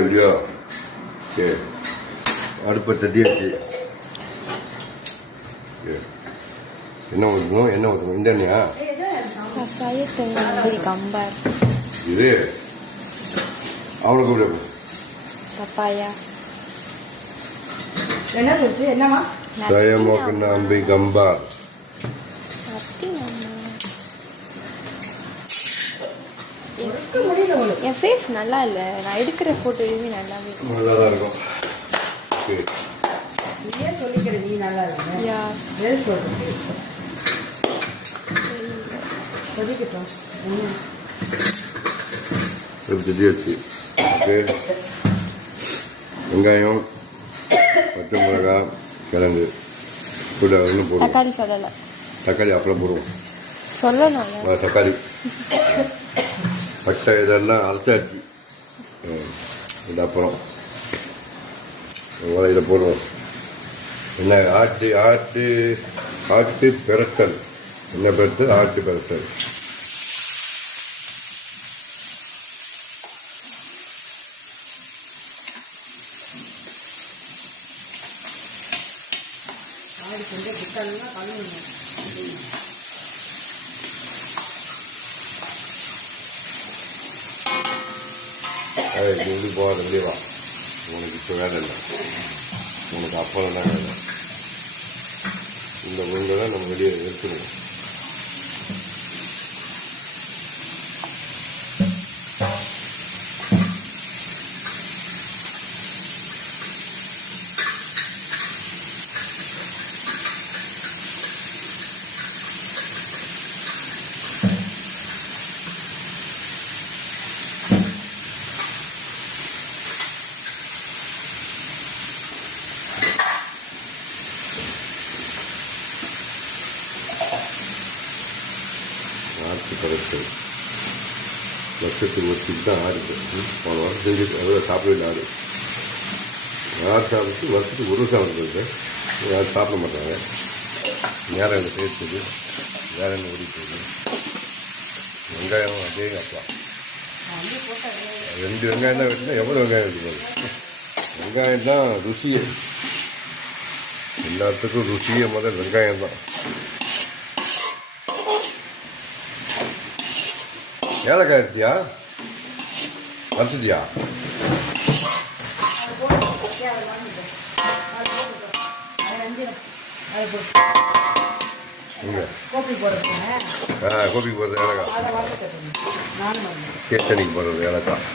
எப்படியோ சரி அடுப்பை தட்டியாச்சு. என்ன ஊற்றணும் என்ன ஊற்றணும் இந்த எண்ணெயா? saya tengah beli gambar இது அவனுக்கு கூட papaya. என்னமா saya mau kena ambil gambar. Tapi nama என் ஃபேஸ் நல்லா இல்லை. நான் எடுக்கிற ஃபோட்டோ எதுவுமே நல்லாவே இல்லை. நல்லா தான் இருக்கும். சரி நீயே சொல்லிக்கிற நீ நல்லா இருக்கு. யா வேறு சொல்றேன் சொல்லிக்கிட்டோம். தட்டியாச்சு. ஓகே வெங்காயம் பச்சை மிளகாய் கிழங்கு கூட ஒன்றும் போடுவோம். தக்காளி சொல்லலை. தக்காளி அப்புறம் போடுவோம். சொல்லணும்ல. தக்காளி பட்டை இதெல்லாம் அரைச்சாச்சு. இது அப்புறம் இதை போடுவோம். என்ன ஆட்டு ஆட்டு ஆட்டு பெரட்டல். என்ன பெரட்டல்? ஆட்டு பெரட்டல். கொஞ்சம் புத்தகம்னா பண்ணுங்க. இது போகிறது வா. உனக்கு இப்போ வேலை இல்லை. உனக்கு அப்புறம் தான் வேலை. இந்த உருண்டை தான் நம்ம வெளியே எடுத்துருவோம். ஆட்டு பரட்டல் வருஷத்துக்கு வருஷத்துக்கு தான் ஆடுது. போன வாரம் செஞ்சுட்டு அதில் சாப்பிடவே ஆடு. யார் சாப்பிட்டு வருஷத்துக்கு ஒரு சாப்பிட்றது யாரும் சாப்பிட மாட்டாங்க. நேரம் என்ன சேர்த்துது வேற என்ன ஓடிட்டு. வெங்காயம் அதே அப்பா 2 வெங்காயம் தான் வெட்டினா எவ்வளோ வெங்காயம் வெட்டிப்பாங்க. வெங்காயம் தான் ருசியே. எல்லாத்துக்கும் ருசியே முதல் வெங்காயம் தான். ஏலக்காய் எடுத்தியா? வறுத்துட்டியா? கோபி போடுறது ஏலக்காய். கேசனிக்கு போடுறது ஏலக்காய்.